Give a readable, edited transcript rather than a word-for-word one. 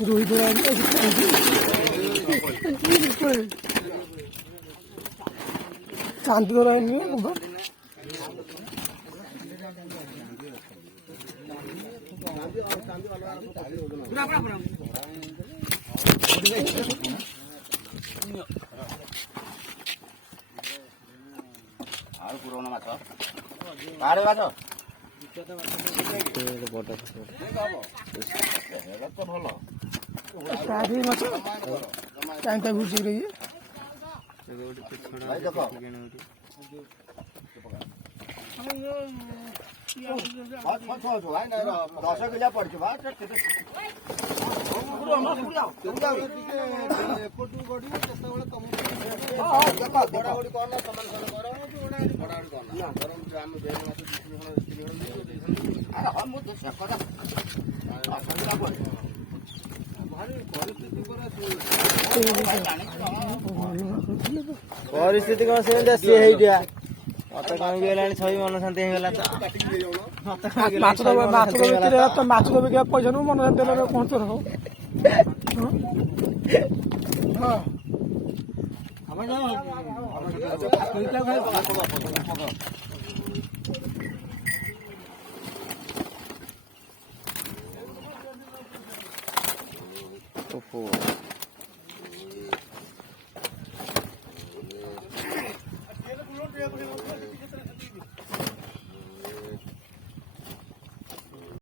रोहित शांति हो रहा है पुराना माछ बाहर माछ तो भल टाइम टाइम घुस रही है दस किलो पड़छ परिस्थिति कौन से सी है मत कहीं गलानी छई मन शांति हो गला तो माछ तो पैसा नु मन शांति लगे कौन तो रहो ओहो